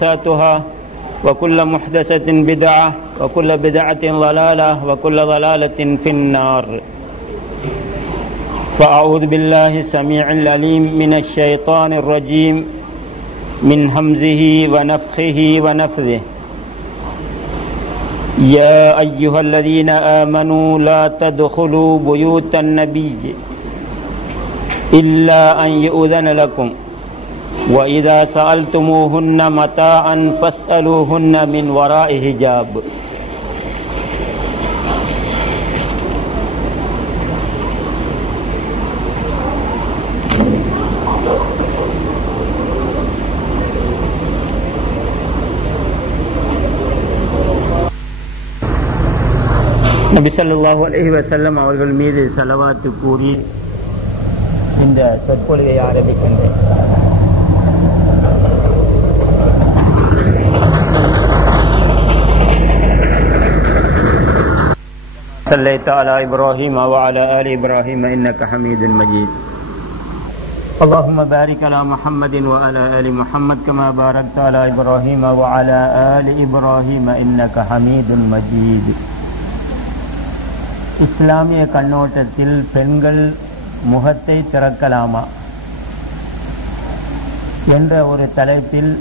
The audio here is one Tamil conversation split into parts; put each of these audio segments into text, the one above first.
محدثاتها وكل محدثة بدعة وكل بدعة ضلالة وكل ضلالة في النار. فأعوذ بالله السميع العليم من الشيطان الرجيم من همزه ونفخه ونفثه. يا أيها الذين آمنوا لا تدخلوا بيوت النبي إلا أن يؤذن لكم وإذا سألتموهن متاعا فاسألوهن من وراء حجاب. நபி ஸல்லல்லாஹு அலைஹி வஸல்லம் அவர்கள் மீது ஸலவாத்து கூறி இந்த சொற்பொழிவை ஆரம்பிக்கின்றேன். صليت على إبراهيم وعلى آل إبراهيم إنك حميد مجيد. اللهم بارك على محمد وعلى آل محمد كما باركت على إبراهيم وعلى آل إبراهيم إنك حميد مجيد. இஸ்லாமிய கண்ணோட்டத்தில் பெண்கள் முகத்தை திறக்கலாமா என்ற ஒரு தலைப்பில்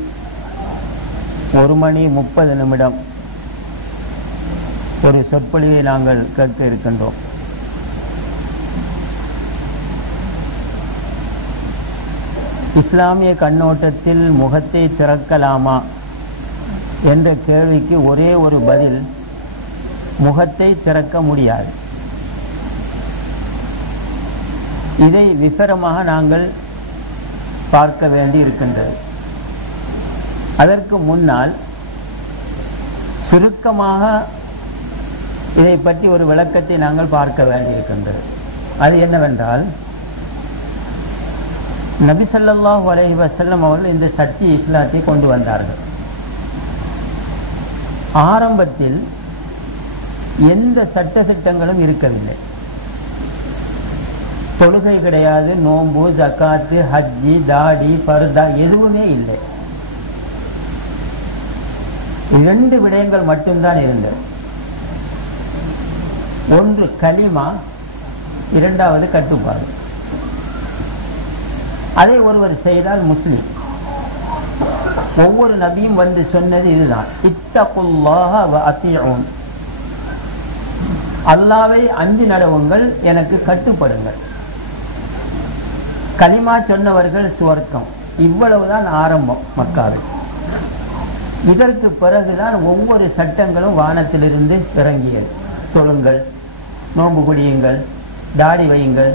1 மணி 30 நிமிடம் ஒரு சொற்பொழிவை நாங்கள் கேட்க இருக்கின்றோம். இஸ்லாமிய கண்ணோட்டத்தில் முகத்தை திறக்கலாமா என்ற கேள்விக்கு ஒரே ஒரு பதில், முகத்தை திறக்க முடியாது. இதை விவரமாக நாங்கள் பார்க்க வேண்டி இருக்கின்றது. அதற்கு முன்னால் சுருக்கமாக இதை பற்றி ஒரு விளக்கத்தை நாங்கள் பார்க்க வேண்டியிருக்கின்றது. அது என்னவென்றால், நபி ஸல்லல்லாஹு அலைஹி வஸல்லம் அவர்கள் இந்த சத்திய இஸ்லாத்தை கொண்டு வந்தார்கள். ஆரம்பத்தில் எந்த சட்ட திட்டங்களும் இருக்கவில்லை. தொழுகை கிடையாது, நோன்பு, ஜக்காத்து, ஹஜ்ஜி, தாடி, பர்தா எதுவுமே இல்லை. 2 விடயங்கள் மட்டும்தான் இருந்தது. ஒன்று கலிமா, 2வது கட்டுப்பாடு. அதை ஒருவர் செய்தால் முஸ்லிம். ஒவ்வொரு நபியும் வந்து சொன்னது இதுதான், இத்தகுல்லாஹ வ அத்தீஊன், அல்லாஹ்வை அஞ்சி நடவுங்கள், எனக்கு கட்டுப்படுங்கள். கலிமா சொன்னவர்கள் சுவர்க்கம். இவ்வளவுதான் ஆரம்பம் மக்காவில். இதற்கு பிறகுதான் ஒவ்வொரு சட்டங்களும் வானத்திலிருந்து இறங்கியது. தொழுங்கள், நோன்பு குடியுங்கள், தாடி வையுங்கள்,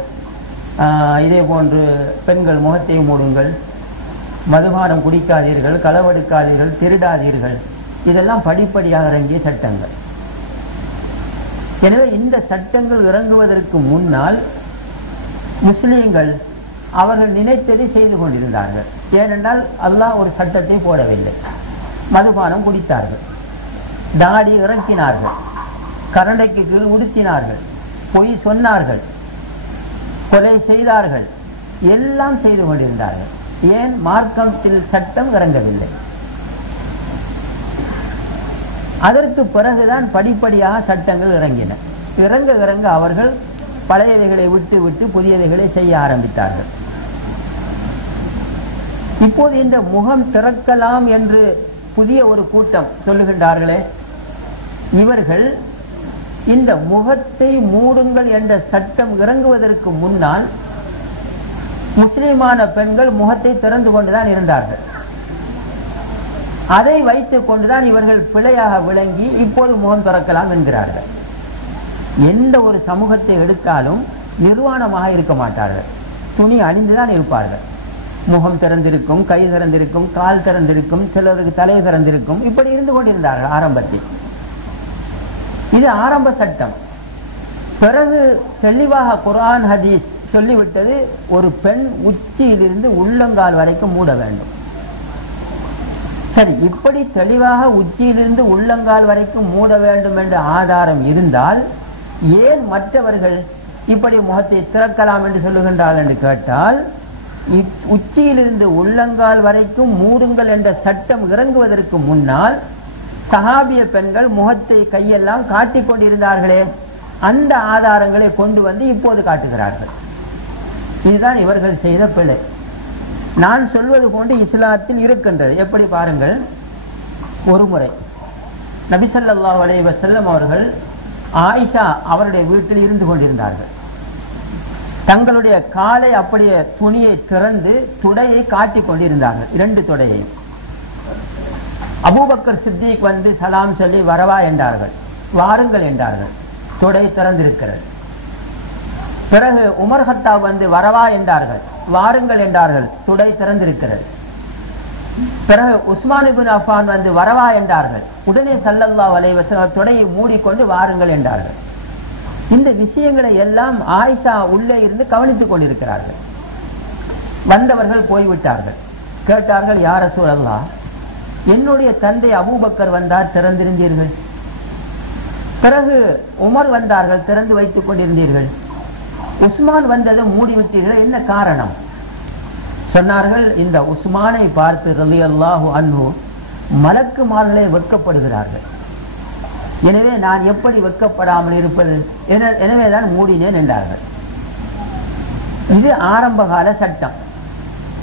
இதே போன்று பெண்கள் முகத்தை மூடுங்கள், மதுபானம் குடிக்காதீர்கள், களவெடுக்காதீர்கள், திருடாதீர்கள், இதெல்லாம் படிப்படியாக இறங்கிய சட்டங்கள். எனவே இந்த சட்டங்கள் இறங்குவதற்கு முன்னால் முஸ்லீம்கள் அவர்கள் நினைத்ததை செய்து கொண்டிருந்தார்கள். ஏனென்றால் அல்லாஹ் ஒரு சட்டத்தை போடவில்லை. மதுபானம் குடித்தார்கள், தாடி இறக்கினார்கள், கரண்டைக்கு கீழ் உடுத்தினார்கள், பொய் சொன்னார்கள், கொலை செய்தார்கள், எல்லாம் செய்து கொண்டிருந்தார்கள். ஏன்? மார்க்கத்தில் சட்டம் இறங்கவில்லை. அதற்கு பிறகுதான் படிப்படியாக சட்டங்கள் இறங்கின. இறங்க அவர்கள் பழையவைகளை விட்டு விட்டு புதியவைகளை செய்ய ஆரம்பித்தார்கள். இப்போது இந்த முகம் திறக்கலாம் என்று புதிய ஒரு கூட்டம் சொல்லுகின்றார்களே, இவர்கள் இந்த முகத்தை மூடுங்கள் என்ற சட்டம் இறங்குவதற்கு முன்னால் முஸ்லிமான பெண்கள் முகத்தை திறந்து கொண்டுதான் இருந்தார்கள். அதை வைத்துக் கொண்டுதான் இவர்கள் பிழையாக விளங்கி இப்போது முகம் திறக்கலாம் என்கிறார்கள். எந்த ஒரு சமூகத்தை எடுத்தாலும் நிர்வாணமாக இருக்க மாட்டார்கள், துணி அணிந்துதான் இருப்பார்கள். முகம் திறந்திருக்கும், கை திறந்திருக்கும், கால் திறந்திருக்கும், சிலருக்கு தலை திறந்திருக்கும், இப்படி இருந்து கொண்டிருந்தார்கள் ஆரம்பத்தில். இது ஆரம்ப சட்டம். பிறகு தெளிவாக குர்ஆன் ஹதீஸ் சொல்லிவிட்டது, ஒரு பெண் உச்சியிலிருந்து உள்ளங்கால் வரைக்கும் மூட வேண்டும். சரி, இப்படி தெளிவாக உச்சியிலிருந்து உள்ளங்கால் வரைக்கும் மூட வேண்டும் என்ற ஆதாரம் இருந்தால் ஏன் மற்றவர்கள் இப்படி முகத்தை திறக்கலாம் என்று சொல்லுகின்றார்கள் என்று கேட்டால், உச்சியிலிருந்து உள்ளங்கால் வரைக்கும் மூடுங்கள் என்ற சட்டம் இறங்குவதற்கு முன்னால் சஹாபிய பெண்கள் முகத்தை கையெல்லாம் காட்டிக் கொண்டிருந்தார்களே, அந்த ஆதாரங்களை கொண்டு வந்து இப்போது காட்டுகிறார்கள். இதுதான் இவர்கள் செய்த பிழை. நான் சொல்வது போன்று இஸ்லாத்தில் இருக்கின்றது. எப்படி பாருங்கள், ஒரு முறை நபி ஸல்லல்லாஹு அலைஹி வஸல்லம் அவர்கள் ஆயிஷா அவருடைய வீட்டில் இருந்து கொண்டிருந்தார்கள். தங்களுடைய காலை அப்படியே துணியை திறந்து துடையை காட்டிக் கொண்டிருந்தார்கள், 2 தொடையை. அபூபக்கர் சித்திக் வந்து சலாம் சொல்லி வரவா என்றார்கள், வாருங்கள் என்றார்கள், தொடை திறந்திருக்கிறது. பிறகு உமர் கத்தாப் வந்து வரவா என்றார்கள், வாருங்கள் என்றார்கள், துடை திறந்திருக்கிறது. பிறகு உஸ்மான் இப்னு அஃபான் வந்து வரவா என்றார்கள், உடனே ஸல்லல்லாஹு அலைஹி வஸல்லம் தொடையை மூடிக்கொண்டு வாருங்கள் என்றார்கள். இந்த விஷயங்களை எல்லாம் ஆயிஷா உள்ளே இருந்து கவனித்துக் கொண்டிருக்கிறார்கள். வந்தவர்கள் போய்விட்டார்கள். கேட்டார்கள், யா ரசூலல்லாஹ், என்னுடைய தந்தை அபூபக்கர் வந்தார், திறந்திருந்தீர்கள். பிறகு உமர் வந்தார்கள், திறந்து வைத்துக் கொண்டிருந்தீர்கள். உஸ்மான் வந்ததை மூடிவிட்டீர்கள், என்ன காரணம்? சொன்னார்கள், இந்த உஸ்மானை பார்த்து ரலியல்லாஹு அன்ஹு மலக்குமார்களே வெட்கப்படுகிறார்கள். எனவே நான் எப்படி வெட்கப்படாமல் இருப்பது? எனவேதான் மூடினேன் என்றார்கள். இது ஆரம்பகால சட்டம்.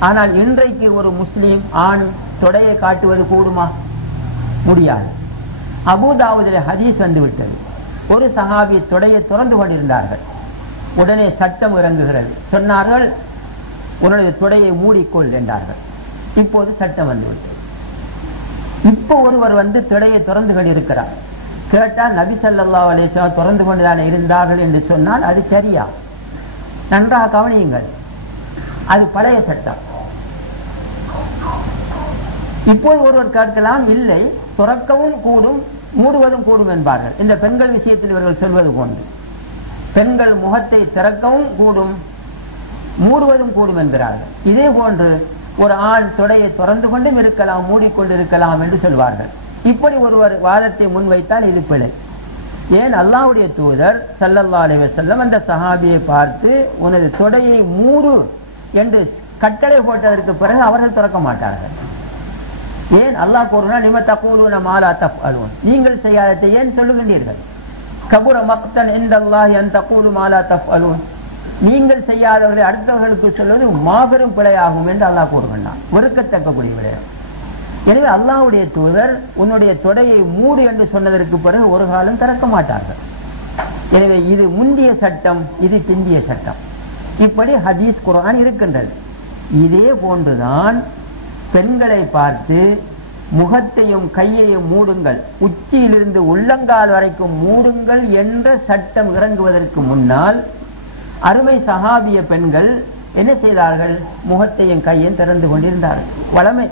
ஆனால் இன்றைக்கு ஒரு முஸ்லீம் ஆண் தொடையை காட்டுவது கூடுமா? முடியாது. அபூதாவுதிலே ஹதீஸ் வந்துவிட்டது. ஒரு சஹாபி தொடையை திறந்து கொண்டிருந்தார்கள். உடனே சட்டம் இறங்குகிறது. சொன்னார்கள், உன்னுடைய தொடையை மூடிக்கொள் என்றார்கள். இப்போது சட்டம் வந்துவிட்டது. இப்போ ஒருவர் வந்து தொடையை திறந்து கொண்டிருக்கிறார். கேட்டால் நபி ஸல்லல்லாஹு அலைஹி வஸல்லம் திறந்து கொண்டுதானே இருந்தார்கள் என்று சொன்னால் அது சரியா? நன்றாக கவனியுங்கள், அது பழைய சட்டம். இப்போது ஒருவர் கேட்கலாம், இல்லை, துறக்கவும் கூடும் மூடுவதும் கூடும் என்பார்கள். இந்த பெண்கள் விஷயத்தில் இவர்கள் சொல்வது போன்று பெண்கள் முகத்தை திறக்கவும் கூடும் மூடுவதும் கூடும் என்கிறார்கள். இதே போன்று ஒரு ஆண் தொடையை திறந்து கொண்டும் இருக்கலாம், மூடிக்கொண்டு இருக்கலாம் என்று சொல்வார்கள். இப்படி ஒருவர் வாதத்தை முன்வைத்தால் இது பிழை. ஏன் அல்லாஹ்வுடைய தூதர் ஸல்லல்லாஹு அலைஹி வஸல்லம் அந்த சஹாபியை பார்த்து உனது தொடையை மூடு என்று கட்டளை போட்டதற்கு பிறகு அவர்கள் திறக்க மாட்டார்கள். ஏன்? அல்லாஹ் கூறுகிறான், லிம தகூலுன மா லா தஃஅலூன், நீங்கள் செய்யாததை ஏன் சொல்லுகின்றீர்கள்? கபுர மக்தன் இன்தல்லாஹி அன் தகூலு மா லா தஃஅலூன், நீங்கள் செய்யாதவர்களை அடுத்தவர்களுக்கு சொல்வது மாபெரும் பிழையாகும் என்று அல்லாஹ் கூறுகின்றான். வெறுக்கத்தக்க கூடிய விடயம். எனவே அல்லாஹ்வுடைய தூதர் உன்னுடைய தொடையை மூடு என்று சொன்னதற்கு பிறகு ஒரு காலம் திறக்க மாட்டார்கள். எனவே இது முந்திய சட்டம், இது பிந்திய சட்டம். இப்படி ஹதீஸ் குர்ஆன் இருக்கின்றது. இதே போன்றுதான் பெண்களை பார்த்து முகத்தையும் கையையும் மூடுங்கள், உச்சியிலிருந்து உள்ளங்கால் வரைக்கும் மூடுங்கள் என்ற சட்டம் இறங்குவதற்கு முன்னால் அருமை சஹாபிய பெண்கள் என்ன செய்தார்கள்? முகத்தையும் கையையும் திறந்து கொண்டிருந்தார்கள். வளமை.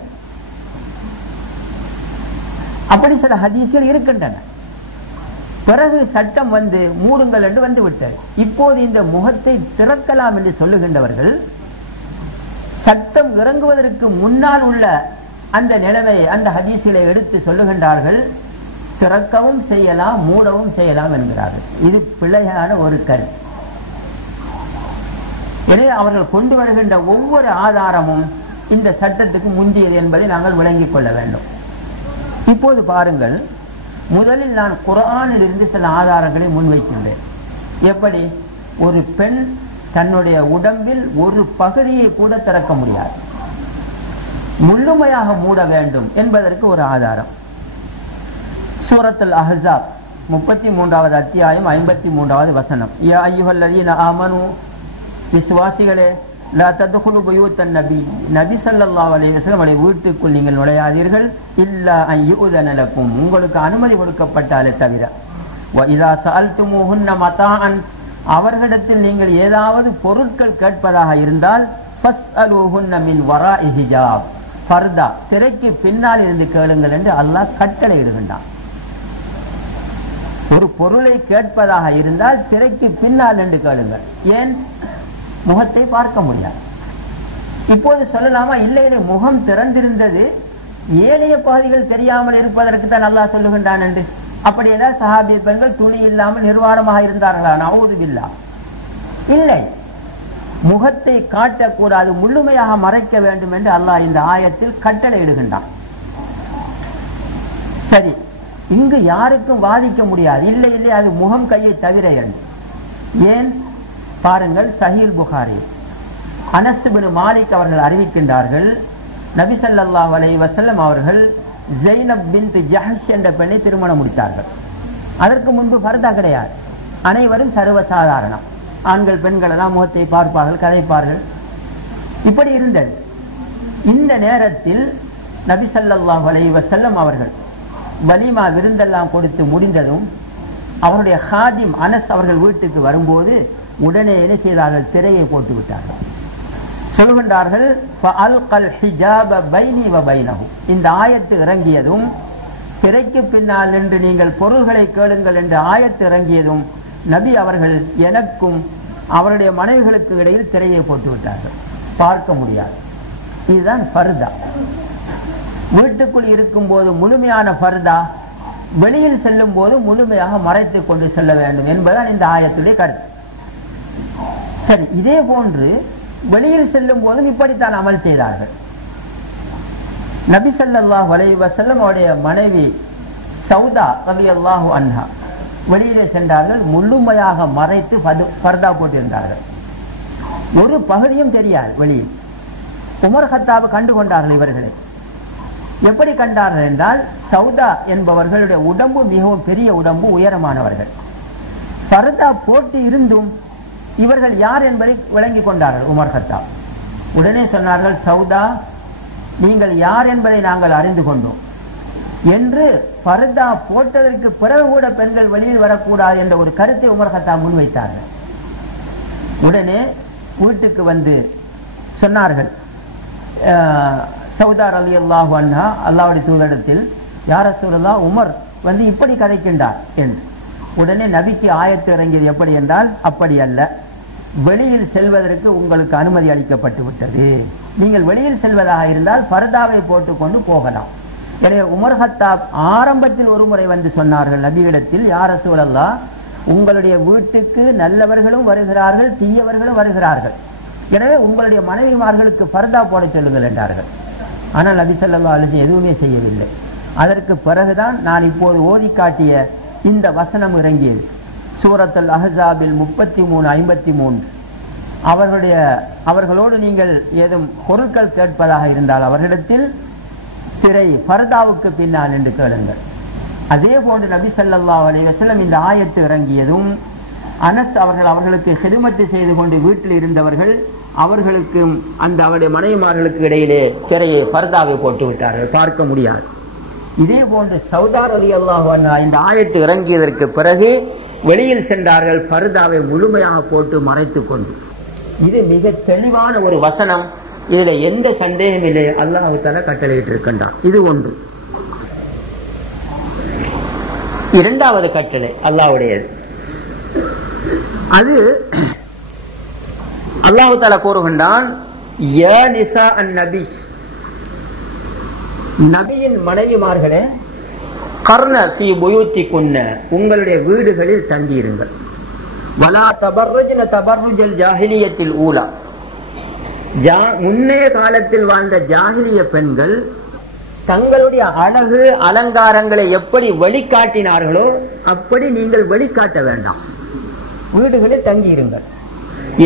அப்படி சில ஹதீஸ்கள் இருக்கின்றன. பிறகு சட்டம் வந்து மூடுங்கள் என்று வந்துவிட்டது. இப்போது இந்த முகத்தை திறக்கலாம் என்று சொல்லுகின்றவர்கள் சட்டம் இறங்குவதற்கு முன்னால் உள்ள அந்த நிலைமையை, அந்த ஹதீஸ்களை எடுத்து சொல்லுகின்றார்கள். திறக்கவும் செய்யலாம், மூடவும் செய்யலாம் என்கிறார்கள். இது பிழையான ஒரு கருத்து. எனவே அவர்கள் கொண்டு வருகின்ற ஒவ்வொரு ஆதாரமும் இந்த சட்டத்துக்கு முந்தியது என்பதை நாங்கள் விளங்கிக் கொள்ள வேண்டும். இப்போது பாருங்கள், முதலில் நான் குர்ஆனில் இருந்து சில ஆதாரங்களை முன்வைக்கின்றேன். எப்படி? ஒரு பெண் தன்னுடைய உடம்பில் ஒரு பகுதியை கூட திறக்க முடியாது, முழுமையாக மூட வேண்டும் என்பதற்கு ஒரு ஆதாரம். சூரத்துல் அஹ்ஸாப் 33வது அத்தியாயம் 53வது வசனம். யா அய்யுஹல்லதீன ஆமனூ, விசுவாசிகளே, லா தத்குலு புயூத்தன் நபி, நபி ஸல்லல்லாஹு அலைஹி வஸல்லம் வீட்டுக்குள் நீங்கள் நுழையாதீர்கள், இல்லா அன் யுஅதன லக்கும், உங்களுக்கு அனுமதி கொடுக்கப்பட்டாலே தவிர. வ இதா சஅல்துமூஹுன்ன மதாஅன், அவர்களிடத்தில் நீங்கள் ஏதாவது பொருட்கள் கேட்பதாக இருந்தால் ஃபஸ்அலூஹுன்ன மின் வராஇ ஹிஜாப், பர்தா, திரைக்கு பின்னால் இருந்து கேளுங்கள் என்று அல்லாஹ் கட்டளை இடுகின்றான். ஒரு பொருளை கேட்பதாக இருந்தால் திரைக்கு பின்னால் என்று கேளுங்கள். ஏன்? முகத்தை பார்க்க முடியாது. இப்போது சொல்லலாமா? இல்லை, முகம் திறந்திருந்தது, ஏனைய பகுதிகள் தெரியாமல் இருப்பதற்கு தான் அல்லாஹ் சொல்லுகின்றான் என்று. அப்படி ஏதாவது சஹாபிய பெண்கள் துணி இல்லாமல் நிர்வாணமாக இருந்தார்களா? நஊது பில்லாஹ். இல்லை. முகத்தை காட்டக்கூடாது, முழுமையாக மறைக்க வேண்டும் என்று அல்லாஹ் இந்த ஆயத்தில் கட்டளை இடுகின்றான். சரி, இங்கு யாருக்கும் வாதிக்க முடியாது, இல்லை இல்லை அது முகம் கையை தவிர என்று. ஏன் பாருங்கள், சஹீல் புகாரி அனஸ் பின் மாலிக் அவர்கள் அறிவிக்கின்றார்கள், நபி ஸல்லல்லாஹு அலைஹி வஸல்லம் அவர்கள் ஜைனப் பின்த் ஜஹஷ் என்ற பெண்ணை திருமணம் முடித்தார்கள். அதற்கு முன்பு ஃபர்தா கிடையாது, அனைவரும் சர்வசாதாரணம், ஆண்கள் பெண்கள் எல்லாம் முகத்தை பார்ப்பார்கள், கதைப்பார்கள், இப்படி இருந்தது. இந்த நேரத்தில் நபி ஸல்லல்லாஹு அலைஹி வஸல்லம் அவர்கள் வலிமா விருந்தெல்லாம் கொடுத்து முடிந்ததும் அவருடைய ஹாதிம் அனஸ் அவர்கள் வீட்டுக்கு வரும்போது உடனே என்ன செய்தார்கள், திரையை போட்டு விட்டார்கள். சொல்கின்றார்கள், இந்த ஆயத்து இறங்கியதும் திரைக்கு பின்னால் நின்று நீங்கள் பொருள்களை கேளுங்கள் என்று ஆயத்து இறங்கியதும் நபி அவர்கள் எனக்கும் அவருடைய மனைவிகளுக்கு இடையில் திரையை போட்டு விட்டார்கள், பார்க்க முடியாது. இதுதான் ஃபர்தா. வீட்டுக்குள் இருக்கும் போது முழுமையான ஃபர்தா, வெளியில் செல்லும் போது முழுமையாக மறைத்துக் கொண்டு செல்ல வேண்டும் என்பதுதான் இந்த ஆயத்துடைய கருத்து. சரி, இதே போன்று வெளியில் செல்லும் போதும் இப்படித்தான் அமல் செய்தார்கள். நபி ஸல்லல்லாஹு அலைஹி வஸல்லம் அவருடைய மனைவி சௌதா ரலியல்லாஹு அன்ஹா வெளியிலே சென்றார்கள், முழுமையாக மறைத்து பர்தா போட்டிருந்தார்கள், ஒரு பகுதியும் தெரியாது வெளியில். உமர் கத்தாப் கண்டு கொண்டார்கள் இவர்களை. எப்படி கண்டார்கள் என்றால், சௌதா என்பவர்களுடைய உடம்பு மிகவும் பெரிய உடம்பு, உயரமானவர்கள். பர்தா போட்டு இருந்தும் இவர்கள் யார் என்பதை விளங்கி கொண்டார்கள் உமர் கத்தாப். உடனே சொன்னார்கள், சௌதா நீங்கள் யார் என்பதை நாங்கள் அறிந்து கொண்டோம் என்று. பர்தா போட்டதற்கு பிறகு கூட பெண்கள் வெளியில் வரக்கூடாது என்ற ஒரு கருத்தை உமர் கத்தாப் முன்வைத்தார்கள். உடனே வீட்டுக்கு வந்து சொன்னார்கள், சௌதா ரலியல்லாஹு அன்ஹா அல்லாஹ்வுடைய தூதரிடத்தில், யா ரசூலல்லாஹ் உமர் வந்து இப்படி கதைக்கின்றார் என்று. உடனே நபிக்கு ஆயத்து இறங்கியது எப்படி என்றால், அப்படி அல்ல, வெளியில் செல்வதற்கு உங்களுக்கு அனுமதி அளிக்கப்பட்டு விட்டது, நீங்கள் வெளியில் செல்வதாக இருந்தால் பர்தாவை போட்டுக்கொண்டு போகலாம். எனவே உமர் கத்தாப் ஆரம்பத்தில் ஒரு முறை வந்து சொன்னார்கள் நபியிடத்தில், யா ரசூலல்லாஹ் உங்களுடைய வீட்டுக்கு நல்லவர்களும் வருகிறார்கள், தீயவர்களும் வருகிறார்கள், எனவே உங்களுடைய மனைவிமார்களுக்கு பர்தா போட சொல்லுங்கள் என்றார்கள். ஆனால் நபி ஸல்லல்லாஹு அலைஹி வஸல்லம் எதுவுமே செய்யவில்லை. அதற்கு பிறகுதான் நான் இப்போது ஓதி காட்டிய இந்த வசனம் இறங்கியது. சூரத்துல் அஹ்ஸாபில் 33-53. அவர்களோடு நீங்கள் ஏதும் பொருட்கள் கேட்பதாக இருந்தால் அவர்களிடத்தில் திரை பர்தாவுக்கு பின்னால் என்று கேளுங்கள். அதே போன்று நபி ஸல்லல்லாஹு அலைஹி வஸல்லம் இந்த ஆயத்து இறங்கியதும் அனஸ் அவர்களுக்கு ஹிதுமத்து செய்து கொண்டு வீட்டில் இருந்தவர்கள் அவர்களுக்கும் அந்த அவருடைய மனைவிமார்களுக்கு இடையிலே திரையை பர்தாவை போட்டு விட்டார்கள், பார்க்க முடியாது. இதே போன்று சௌதா ரலியல்லாஹு அன்ஹா இந்த ஆயத்து இறங்கியதற்கு பிறகு வெளியில் சென்றார்கள், பர்தாவை முழுமையாக போட்டு மறைத்துக் கொண்டு. இது மிக தெளிவான ஒரு வசனம், இதுல எந்த சந்தேகம் இல்லை, அல்லாஹ் தஆலா கட்டளையிட்டு இருக்கின்றான். இது ஒன்று. இரண்டாவது கட்டளை அல்லாஹ்வுடையது. அது அல்லாஹ் தஆலா கூறுகின்றான், யா நிசா அன்-நபி, நபியின் மனைவிமார்களே, கர்ன ஃபீ புயூத்திகுன்ன, உங்களுடைய வீடுகளில் தங்கியிருங்கள். வலா தபர்ரஜ்ன தபர்ருஜல் ஜாஹிலியத்தில் ஊலா, முன்னைய காலத்தில் வாழ்ந்த ஜாஹிலிய பெண்கள் தங்களுடைய அழகு அலங்காரங்களை எப்படி வெளிக்காட்டினார்களோ அப்படி நீங்கள் வெளிக்காட்ட வேண்டாம், வீடுகளில் தங்கியிருங்கள்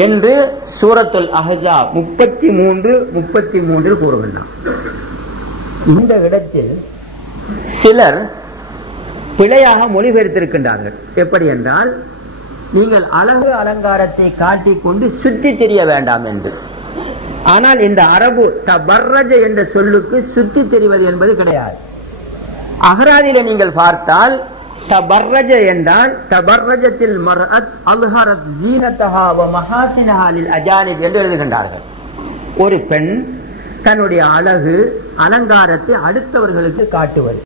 என்று சூரத்துல் அஹ்ஸாப் 33 கூறுகின்றார். இந்த இடத்தில் சிலர் பிழையாக மொழிபெயர்த்திருக்கின்றார்கள். எப்படி என்றால், நீங்கள் அழகு அலங்காரத்தை காட்டிக் கொண்டு சுத்தி தெரிய வேண்டாம் என்று. ஆனால் இந்த அரபு தபர்ரஜ என்ற சொல்லுக்கு சுத்தி தெரிவது என்பது கிடையாது. அகராதியில நீங்கள் பார்த்தால் தபர்ரஜ என்றால் தபர்ரஜத்தில் மர்அத் அல்ஹரத் ஜீனதஹா வ மஹாசினஹா லில் அஜானிப் என்று எழுதுகின்றார்கள். ஒரு பெண் தன்னுடைய அழகு அலங்காரத்தை அடுத்தவர்களுக்கு காட்டுவது.